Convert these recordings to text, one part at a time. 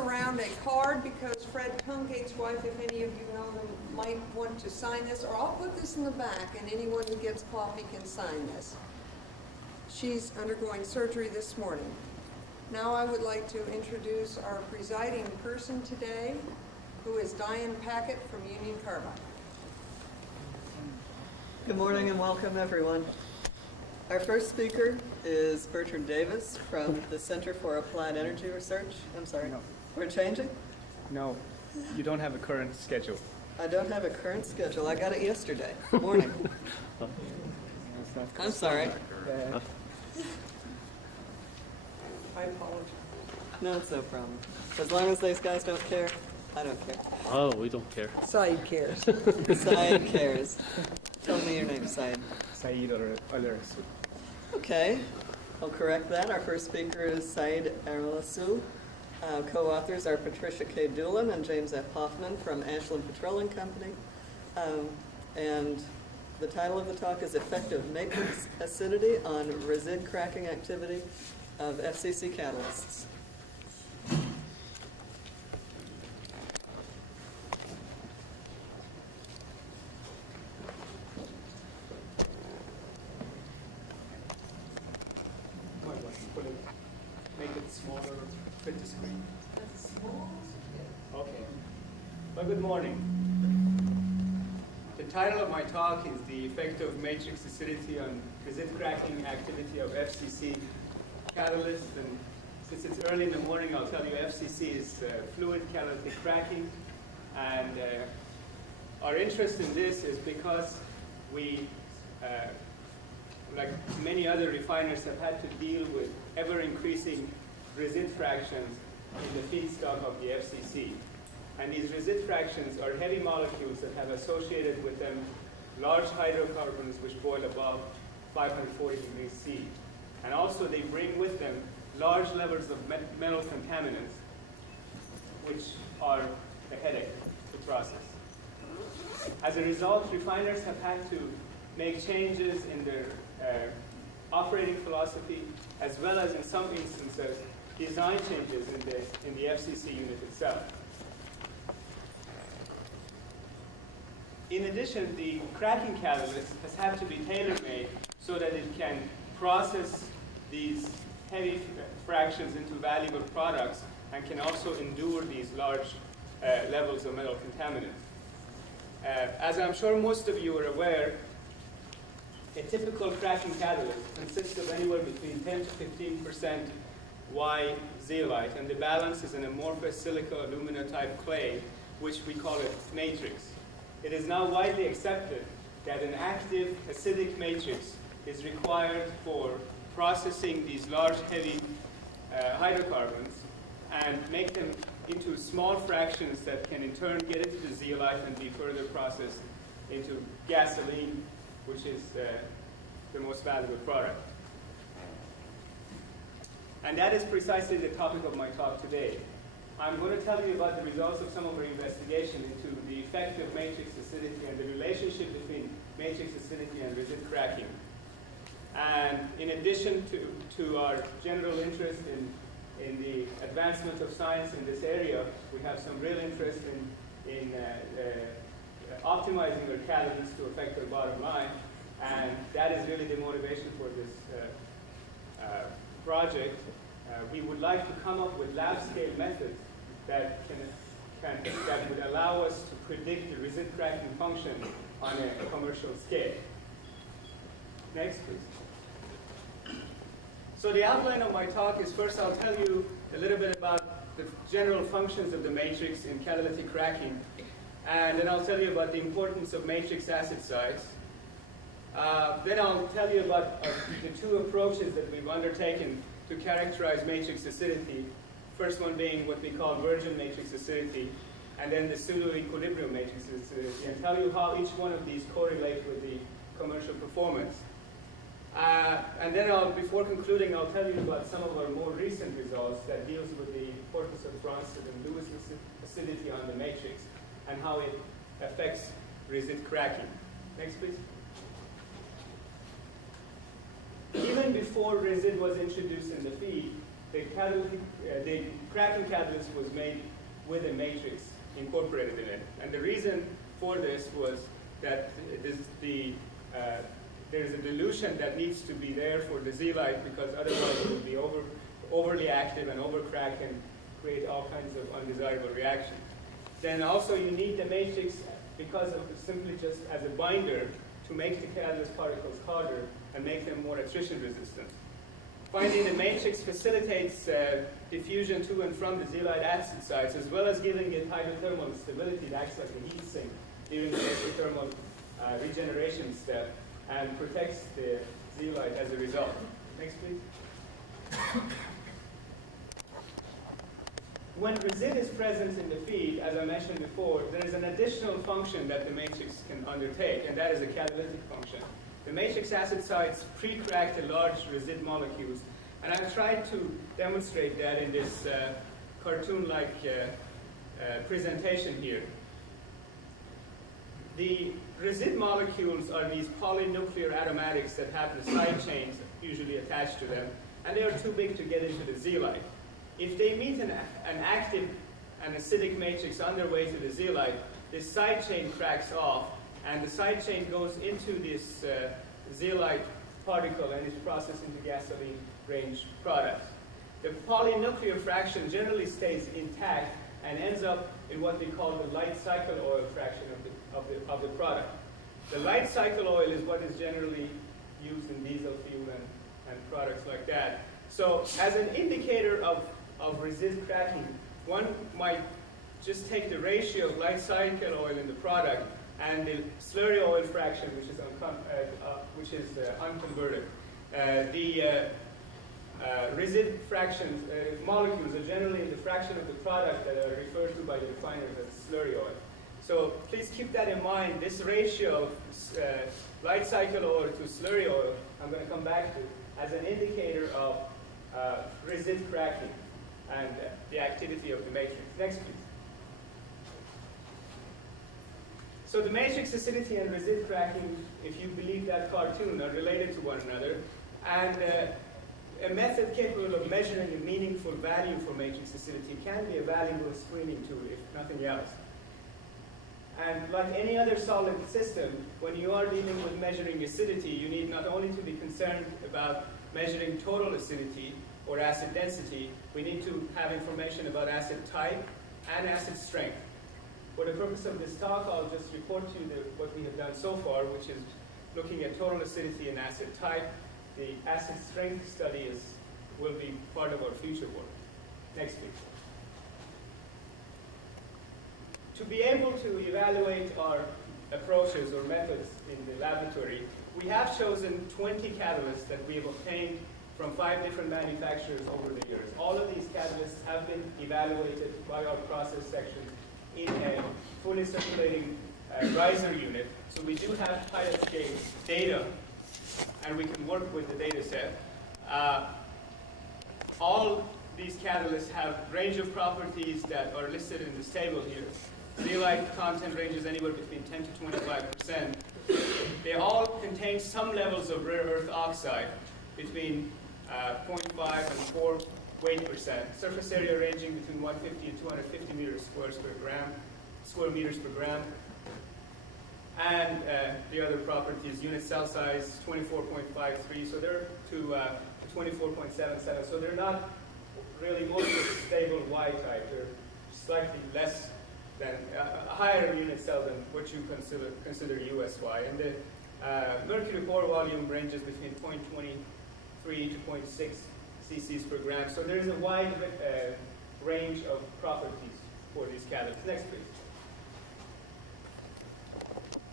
around a card because Fred Tungate's wife, if any of you know them, might want to sign this, or I'll put this in the back and anyone who gets coffee can sign this. She's undergoing surgery this morning. Now I would like to introduce our presiding person today, who is Diane Packett from Union Carbide. Good morning and welcome everyone. Our first speaker is Bertrand Davis from the Center for Applied Energy Research. I'm sorry, No. We're changing? No, you don't have a current schedule. I don't have a current schedule. I got it yesterday morning. That's not I'm sorry. I apologize. No, it's no problem. As long as these guys don't care, I don't care. Oh, we don't care. Saeed cares. Syed cares. Tell me your name, Syed. Saeed or Alerasool. Okay, I'll correct that. Our first speaker is Syed Alerasool. Co-authors are Patricia K. Doolin and James F. Hoffman from Ashland Petroleum Company. And the title of the talk is Effective Matrix Acidity on Resid Cracking Activity of FCC Catalysts. Make it smaller, fit the screen. Okay. Well, good morning. The title of my talk is The Effect of Matrix Acidity on Resid Cracking Activity of FCC Catalysts. And since it's early in the morning, I'll tell you FCC is fluid catalytic cracking. And our interest in this is because we, like many other refiners, have had to deal with ever-increasing resid fractions in the feedstock of the FCC. And these resid fractions are heavy molecules that have associated with them large hydrocarbons which boil above 540 degrees C. And also they bring with them large levels of metal contaminants, which are a headache to process. As a result, refiners have had to make changes in their operating philosophy, as well as in some instances, design changes in the FCC unit itself. In addition, the cracking catalyst has had to be tailor-made so that it can process these heavy fractions into valuable products and can also endure these large levels of metal contaminants. As I'm sure most of you are aware, a typical cracking catalyst consists of anywhere between 10 to 15% Y zeolite, and the balance is an amorphous silica alumina type clay, which we call it matrix. It is now widely accepted that an active acidic matrix is required for processing these large heavy hydrocarbons and make them into small fractions that can in turn get into the zeolite and be further processed into gasoline, which is the most valuable product. And that is precisely the topic of my talk today. I'm going to tell you about the results of some of our investigation into the effect of matrix acidity and the relationship between matrix acidity and resid cracking. And in addition to our general interest in the advancement of science in this area, we have some real interest in optimizing our catalysts to affect our bottom line. And that is really the motivation for this project. We would like to come up with lab-scale methods that would allow us to predict the resid cracking function on a commercial scale. Next, please. So the outline of my talk is, first I'll tell you a little bit about the general functions of the matrix in catalytic cracking, and then I'll tell you about the importance of matrix acid sites. Then I'll tell you about the two approaches that we've undertaken to characterize matrix acidity. First one being what we call virgin matrix acidity, and then the pseudo-equilibrium matrix acidity, and tell you how each one of these correlate with the commercial performance. And then before concluding, I'll tell you about some of our more recent results that deals with the importance of Bronsted and Lewis acidity on the matrix and how it affects resid cracking. Next, please. Even before resid was introduced in the feed, the cracking catalyst was made with a matrix incorporated in it. And the reason for this was that there's a dilution that needs to be there for the zeolite, because otherwise it will be overly active and overcrack and create all kinds of undesirable reactions. Then also you need the matrix because of simply just as a binder to make the catalyst particles harder and make them more attrition resistant. Finally, the matrix facilitates diffusion to and from the zeolite acid sites, as well as giving it hydrothermal stability. It acts like a heat sink during the hydrothermal regeneration step and protects the zeolite as a result. Next, please. When resid is present in the feed, as I mentioned before, there is an additional function that the matrix can undertake, and that is a catalytic function. The matrix acid sites pre-crack the large resid molecules, and I've tried to demonstrate that in this cartoon-like presentation here. The resid molecules are these polynuclear aromatics that have the side chains usually attached to them, and they are too big to get into the zeolite. If they meet an active and acidic matrix on their way to the zeolite, this side chain cracks off, and the side chain goes into this zeolite particle and is processed into gasoline range products. The polynuclear fraction generally stays intact and ends up in what we call the light cycle oil fraction of the product. The light cycle oil is what is generally used in diesel fuel and products like that. So as an indicator of resid cracking, one might just take the ratio of light cycle oil in the product and the slurry oil fraction, which is unconverted. The resid fractions, molecules are generally in the fraction of the product that are referred to by the refiners as slurry oil. So please keep that in mind. This ratio of light cycle oil to slurry oil, I'm going to come back to, as an indicator of resid cracking and the activity of the matrix. Next, please. So the matrix acidity and resid cracking, if you believe that cartoon, are related to one another, and a method capable of measuring a meaningful value for matrix acidity can be a valuable screening tool, if nothing else. And like any other solid system, when you are dealing with measuring acidity, you need not only to be concerned about measuring total acidity or acid density, we need to have information about acid type and acid strength. For the purpose of this talk, I'll just report to you what we have done so far, which is looking at total acidity and acid type. The acid strength study will be part of our future work. Next, please. To be able to evaluate our approaches or methods in the laboratory, we have chosen 20 catalysts that we have obtained from 5 different manufacturers over the years. All of these catalysts have been evaluated by our process section in a fully circulating riser unit. So we do have pilot scale data, and we can work with the data set. All these catalysts have a range of properties that are listed in this table here. Zeolite content ranges anywhere between 10 to 25%. They all contain some levels of rare earth oxide between 0.5 and 4 weight percent. Surface area ranging between 150 and 250 square meters per gram. And the other properties, unit cell size 24.53, so they're to 24.77. So they're not really mostly stable Y type. They're slightly less than a higher unit cell than what you consider USY. And the mercury pore volume ranges between 0.23 to 0.6 cc's per gram. So there's a wide range of properties for these catalysts. Next, please.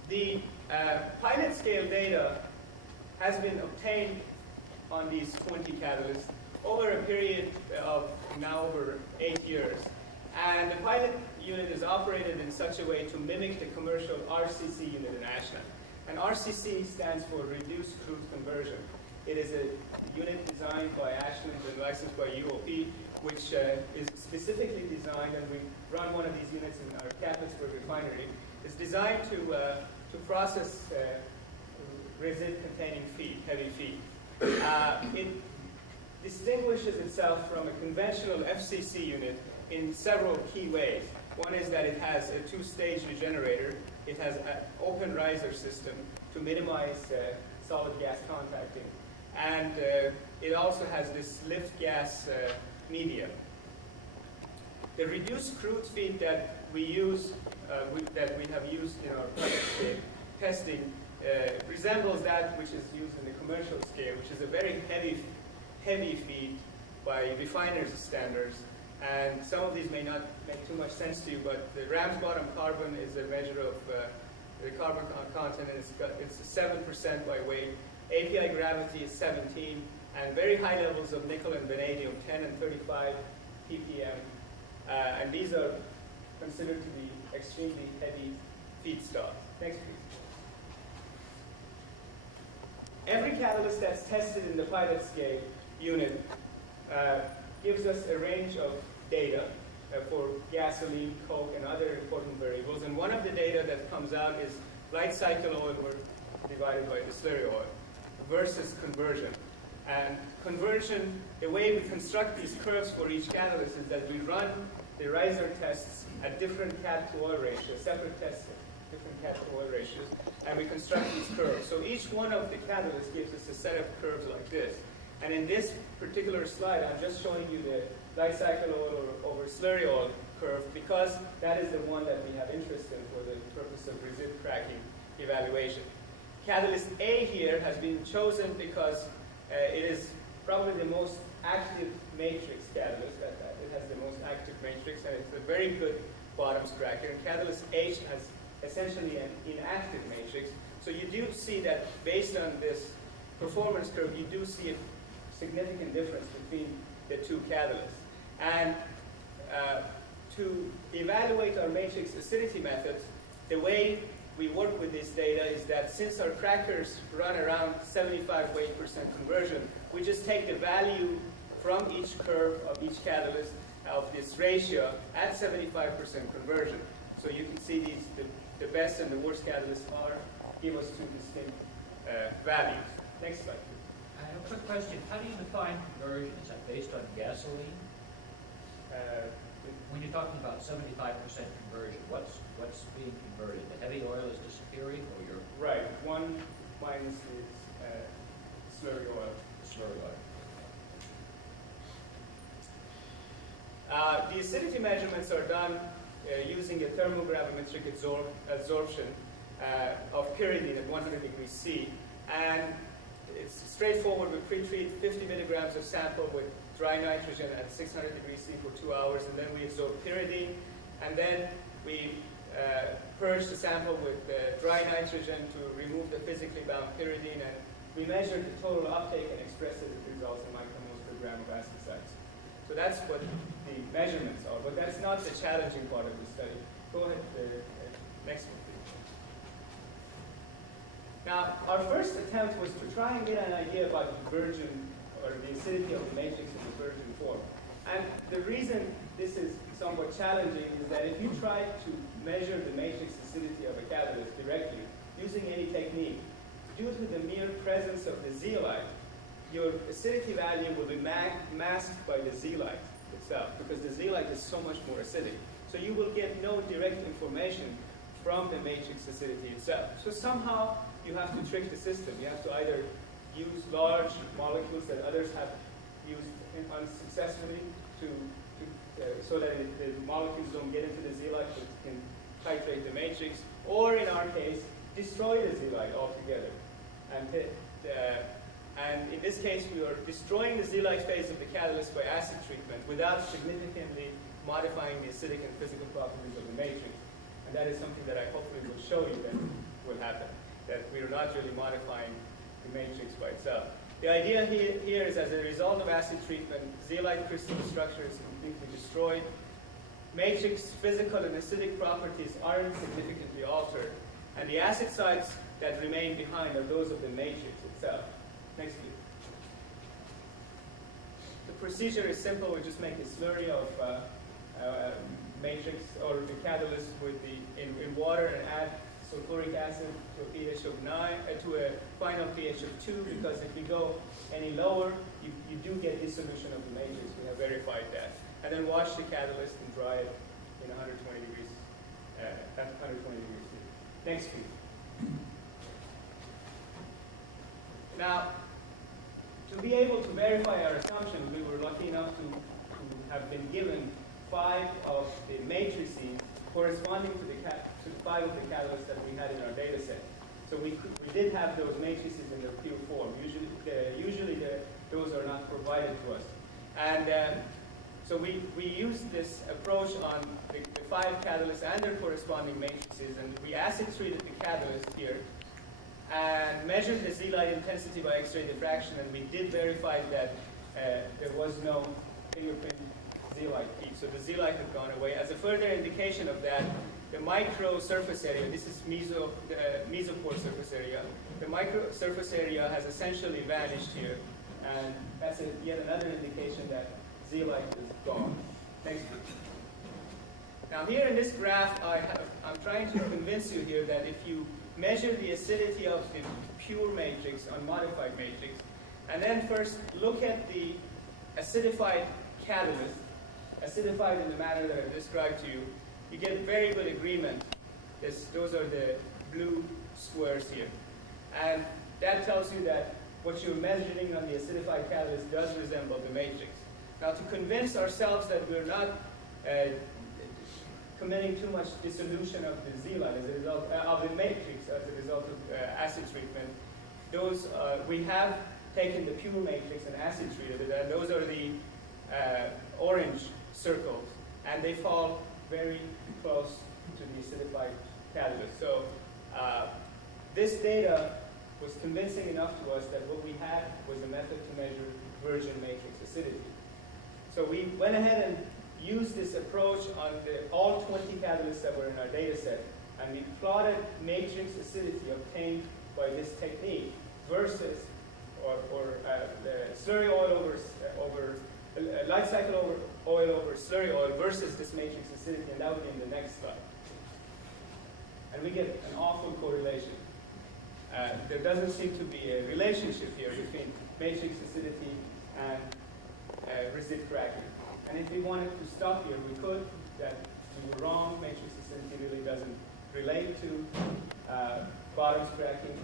The pilot scale data has been obtained on these 20 catalysts over a period of now over 8 years. And the pilot unit is operated in such a way to mimic the commercial RCC unit in Ashland. And RCC stands for Reduced Crude Conversion. It is a unit designed by Ashland and licensed by UOP, which is specifically designed, and we run one of these units in our Catlettsburg refinery. It's designed to process resid-containing feed, heavy feed. distinguishes itself from a conventional FCC unit in several key ways. One is that it has a two-stage regenerator. It has an open riser system to minimize solid gas contacting. And it also has this lift gas medium. The reduced crude feed that we use, that we have used in our product testing, resembles that which is used in the commercial scale, which is a very heavy feed by refiners' standards. And some of these may not make too much sense to you, but the ram's-bottom carbon is a measure of the carbon content, and it's 7% by weight. API gravity is 17, and very high levels of nickel and vanadium, 10 and 35 ppm. And these are considered to be extremely heavy feedstock. Next, please. Every catalyst that's tested in the pilot scale unit gives us a range of data for gasoline, coke, and other important variables. And one of the data that comes out is light cycle oil divided by distillery oil versus conversion. And conversion, the way we construct these curves for each catalyst is that we run the riser tests at different cat-to-oil ratios, separate tests at different cat-to-oil ratios, and we construct these curves. So each one of the catalysts gives us a set of curves like this. And in this particular slide, I'm just showing you the light cycle oil over slurry oil curve because that is the one that we have interest in for the purpose of resid cracking evaluation. Catalyst A here has been chosen because it is probably the most active matrix catalyst. It has the most active matrix, and it's a very good bottoms cracker. And catalyst H has essentially an inactive matrix. So you do see that based on this performance curve, you do see a significant difference between the two catalysts. And to evaluate our matrix acidity methods, the way we work with this data is that since our crackers run around 75 weight % conversion, we just take the value from each curve of each catalyst of this ratio at 75% conversion. So you can see these, the best and the worst catalysts give us two distinct values. Next slide, please. I have a quick question. How do you define conversion? Is that based on gasoline? When you're talking about 75% conversion, what's being converted? The heavy oil is disappearing, or you're right? One minus is slurry oil. slurry oil. The acidity measurements are done using a thermogravimetric absorption of pyridine at 100 degrees C, and it's straightforward. We pre-treat 50 milligrams of sample with dry nitrogen at 600 degrees C for 2 hours, and then we absorb pyridine, and then we purge the sample with dry nitrogen to remove the physically bound pyridine, and we measure the total uptake and express it as results in micromoles per gram of acid sites. So that's what the measurements are, but that's not the challenging part of the study. Go ahead, next one, please. Now, our first attempt was to try and get an idea about the virgin, or the acidity of the matrix in the virgin form. And the reason this is somewhat challenging is that if you try to measure the matrix acidity of a catalyst directly, using any technique, due to the mere presence of the zeolite, your acidity value will be masked by the zeolite itself, because the zeolite is so much more acidic. So you will get no direct information from the matrix acidity itself. So somehow you have to trick the system. You have to either use large molecules that others have used unsuccessfully so that the molecules don't get into the zeolite, but can titrate the matrix, or in our case, destroy the zeolite altogether. And in this case, we are destroying the zeolite phase of the catalyst by acid treatment without significantly modifying the acidic and physical properties of the matrix. And that is something that I hopefully will show you that will happen, that we are not really modifying the matrix by itself. The idea here is, as a result of acid treatment, zeolite crystal structure is completely destroyed. Matrix physical and acidic properties aren't significantly altered, and the acid sites that remain behind are those of the matrix itself. Next, please. The procedure is simple. We just make a slurry of matrix or the catalyst with in water and add sulfuric acid to a pH of 9, to a final pH of 2, because if you go any lower, you do get dissolution of the matrix. We have verified that. And then wash the catalyst and dry it in 120 degrees, at 120 degrees C. Next, please. Now, to be able to verify our assumptions, we were lucky enough to have been given 5 of the matrices corresponding to the 5 of the catalysts that we had in our data set. So we did have those matrices in their pure form. Usually those are not provided to us. And so we used this approach on the 5 catalysts and their corresponding matrices, and we acid treated the catalyst here and measured the Z-light intensity by X-ray diffraction, and we did verify that there was no fingerprint Z-light peak. So the Z-light had gone away. As a further indication of that, the micro surface area, this is mesopore surface area, the micro surface area has essentially vanished here, and that's yet another indication that Z-light is gone. Next. Now here in this graph, I'm trying to convince you here that if you measure the acidity of the pure matrix, unmodified matrix, and then first look at the acidified catalyst, acidified in the manner that I described to you, you get very good agreement. Those are the blue squares here. And that tells you that what you're measuring on the acidified catalyst does resemble the matrix. Now, to convince ourselves that we're not committing too much dissolution of the Z-light as a result of the matrix as a result of acid treatment, we have taken the pure matrix and acid treated it, and those are the orange circles, and they fall very close to the acidified catalyst. So this data was convincing enough to us that what we had was a method to measure virgin matrix acidity. So we went ahead and used this approach on all 20 catalysts that were in our data set, and we plotted matrix acidity obtained by this technique versus, the slurry oil over light cycle oil over slurry oil versus this matrix acidity, and that would be in the next slide. And we get an awful correlation. There doesn't seem to be a relationship here between matrix acidity and resid cracking. And if we wanted to stop here, we could. That we were wrong. Matrix acidity really doesn't relate to bottoms cracking.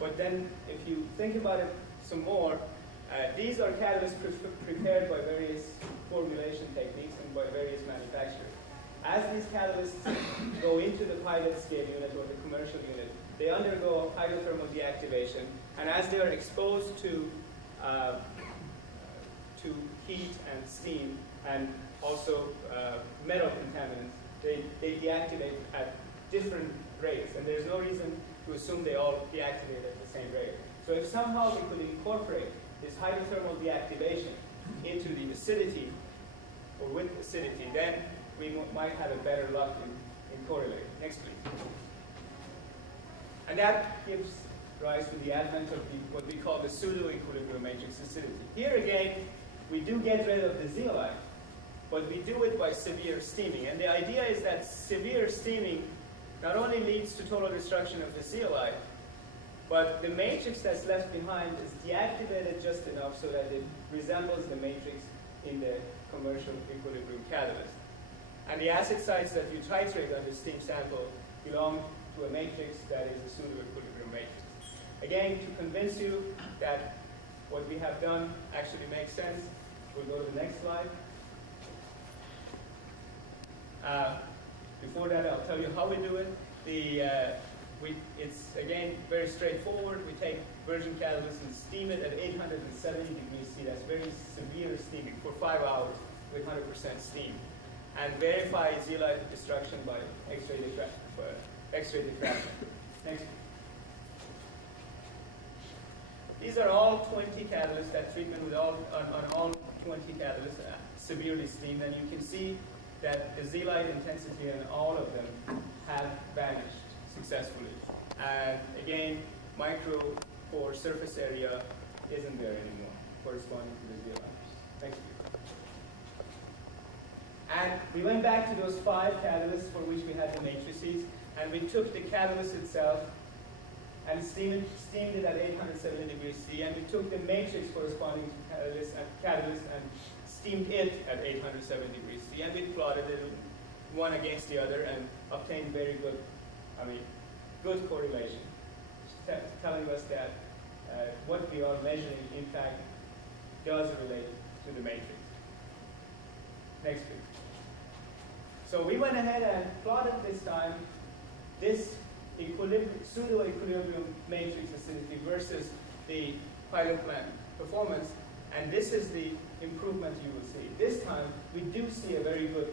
But then, if you think about it some more, these are catalysts prepared by various formulation techniques and by various manufacturers. As these catalysts go into the pilot scale unit or the commercial unit, they undergo hydrothermal deactivation, and as they are exposed to heat and steam and also metal contaminants, they deactivate at different rates, and there's no reason to assume they all deactivate at the same rate. So if somehow we could incorporate this hydrothermal deactivation into the acidity, or with acidity, then we might have a better luck in correlating. Next, please. And that gives rise to the advent of what we call the pseudo-equilibrium matrix acidity. Here again, we do get rid of the zeolite, but we do it by severe steaming. And the idea is that severe steaming not only leads to total destruction of the zeolite, but the matrix that's left behind is deactivated just enough so that it resembles the matrix in the commercial equilibrium catalyst. And the acid sites that you titrate on the steam sample belong to a matrix that is a pseudo-equilibrium matrix. Again, to convince you that what we have done actually makes sense, we'll go to the next slide. Before that, I'll tell you how we do it. It's, again, very straightforward. We take virgin catalyst and steam it at 870 degrees C. That's very severe steaming for 5 hours with 100% steam. And verify zeolite destruction by X-ray diffraction. Next. These are all 20 catalysts, that treatment with on all 20 catalysts severely steamed, and you can see that the zeolite intensity in all of them have vanished successfully. And again, micropore surface area isn't there anymore, corresponding to the zeolite. Thank you. And we went back to those 5 catalysts for which we had the matrices, and we took the catalyst itself and steamed it at 870 degrees C, and we took the matrix corresponding to catalyst and steamed it at 870 degrees C, and we plotted it one against the other and obtained very good, good correlation, telling us that what we are measuring, in fact, does relate to the matrix. Next, please. So we went ahead and plotted this time this pseudo-equilibrium matrix acidity versus the pilot plant performance, and this is the improvement you will see. This time, we do see a very good,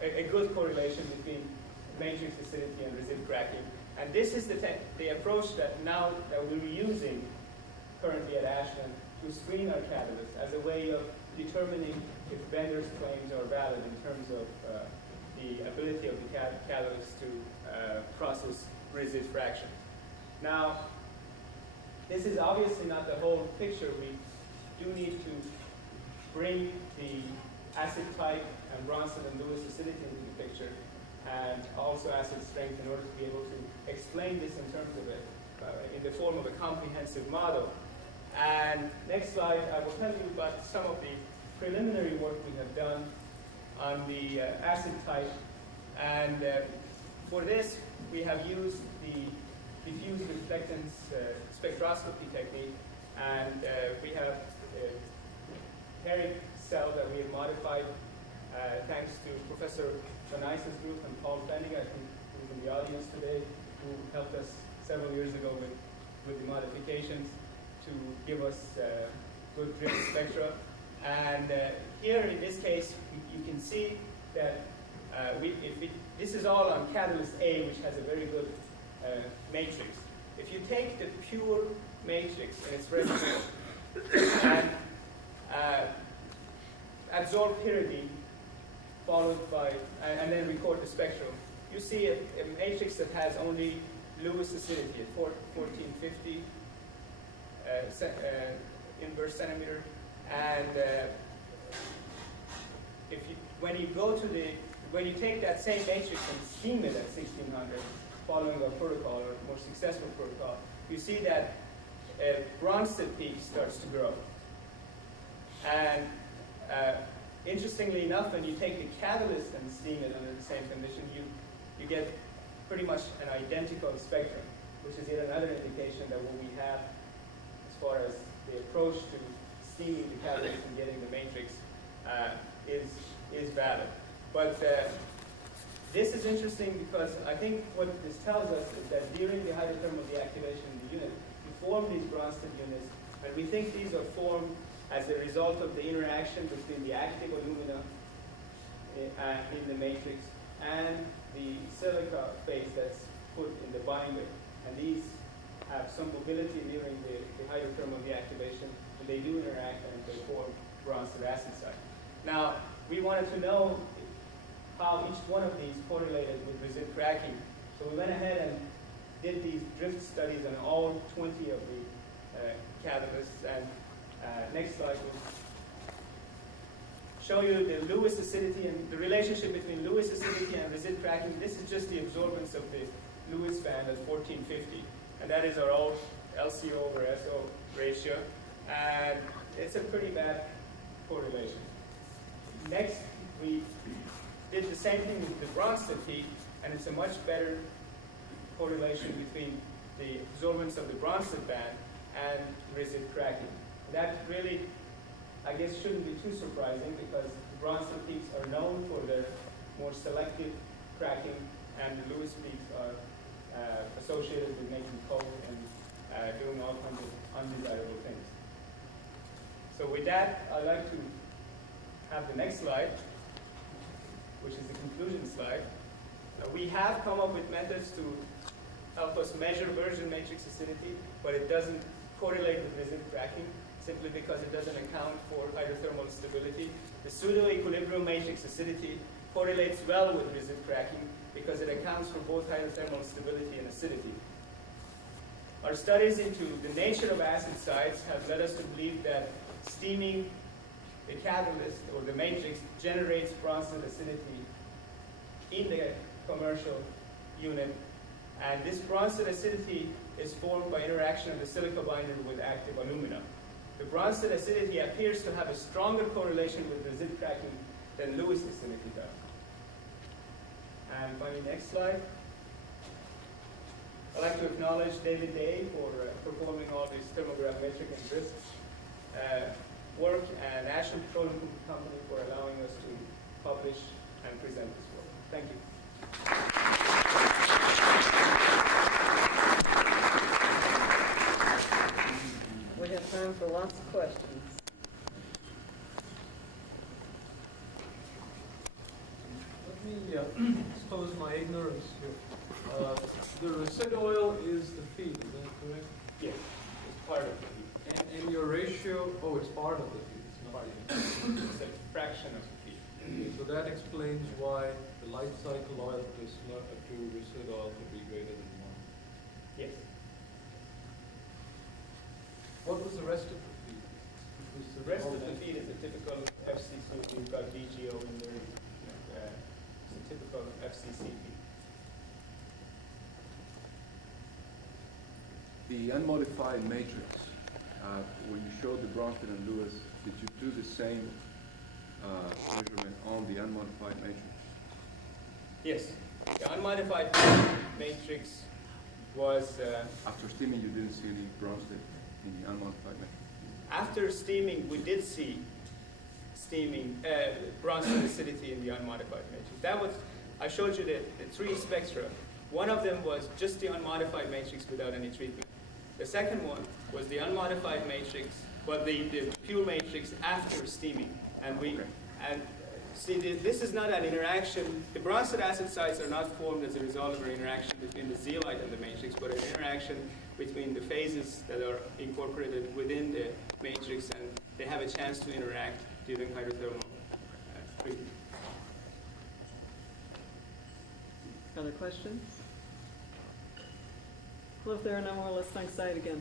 a good correlation between matrix acidity and resid cracking, and this is the approach that now that we're using currently at Ashland to screen our catalysts as a way of determining if vendors' claims are valid in terms of the ability of the catalyst to process resid fractions. Now, this is obviously not the whole picture. We do need to bring the acid type and Bronson and Lewis acidity into the picture, and also acid strength, in order to be able to explain this in terms of it in the form of a comprehensive model. And next slide, I will tell you about some of the preliminary work we have done on the acid type. And for this, we have used the diffuse reflectance spectroscopy technique, and we have a hairy cell that we have modified thanks to Professor Benice's group and Paul Fenning, I think, who's in the audience today, who helped us several years ago with the modifications to give us good drift spectra. And here, in this case, you can see that this is all on catalyst A, which has a very good matrix. If you take the pure matrix in its residue and absorb pyridine, followed by, and then record the spectrum, you see a matrix that has only Lewis acidity at 1450 inverse centimeter. And when you take that same matrix and steam it at 1600, following a protocol or a more successful protocol, you see that Bronsted peak starts to grow. And interestingly enough, when you take the catalyst and steam it under the same condition, you get pretty much an identical spectrum, which is yet another indication that what we have as far as the approach to steaming the catalyst and getting the matrix is valid. But this is interesting because I think what this tells us is that during the hydrothermal deactivation in the unit, we form these Bronsted units, and we think these are formed as a result of the interaction between the active alumina in the matrix and the silica phase that's put in the binder. And these have some mobility during the hydrothermal deactivation, and they do interact and they form Bronsted acid site. Now, we wanted to know how each one of these correlated with resid cracking. So we went ahead and did these drift studies on all 20 of the catalysts. And next slide will show you the Lewis acidity and the relationship between Lewis acidity and resid cracking. This is just the absorbance of the Lewis band at 1450. And that is our old LCO over SO ratio. And it's a pretty bad correlation. Next, we did the same thing with the Bronsted peak, and it's a much better correlation between the absorbance of the Bronsted band and resid cracking. That really, I guess, shouldn't be too surprising because the Bronsted peaks are known for their more selective cracking, and the Lewis peaks are associated with making cold and doing all kinds of undesirable things. So with that, I'd like to have the next slide, which is the conclusion slide. We have come up with methods to help us measure virgin matrix acidity, but it doesn't correlate with resid cracking simply because it doesn't account for hydrothermal stability. The pseudo-equilibrium matrix acidity correlates well with resid cracking because it accounts for both hydrothermal stability and acidity. Our studies into the nature of acid sites have led us to believe that steaming the catalyst or the matrix generates Bronson acidity in the commercial unit, and this Bronson acidity is formed by interaction of the silica binder with active alumina. The Bronson acidity appears to have a stronger correlation with resid cracking than Lewis acidity does. And finally, next slide. I'd like to acknowledge David Day for performing all these thermographmetric and risk work, and Ashland Petroleum Company for allowing us to publish and present this work. Thank you. We have time for lots of questions. Let me expose my ignorance here. The resid oil is the feed, is that correct? Yes, it's part of the feed. And your ratio, oh, it's part of the feed, it's not the feed. It's a fraction of the feed. Okay, so that explains why the life cycle oil to resid oil could be greater than 1. Yes. What was the rest of the feed? The rest of the feed is a typical FCC. We've got VGO in there. It's a typical FCC feed. The unmodified matrix, when you showed the Bronson and Lewis, did you do the same measurement on the unmodified matrix? Yes. The unmodified matrix was, After steaming, you didn't see any Bronson in the unmodified matrix? after steaming, we did see Bronson acidity in the unmodified matrix. That was, I showed you the 3 spectra. One of them was just the unmodified matrix without any treatment. The second one was the unmodified matrix, but the pure matrix after steaming. And see, this is not an interaction. The Bronson acid sites are not formed as a result of an interaction between the zeolite and the matrix, but an interaction between the phases that are incorporated within the matrix, and they have a chance to interact during hydrothermal treatment. Other questions? Well, if there are no more, let's thank Said again.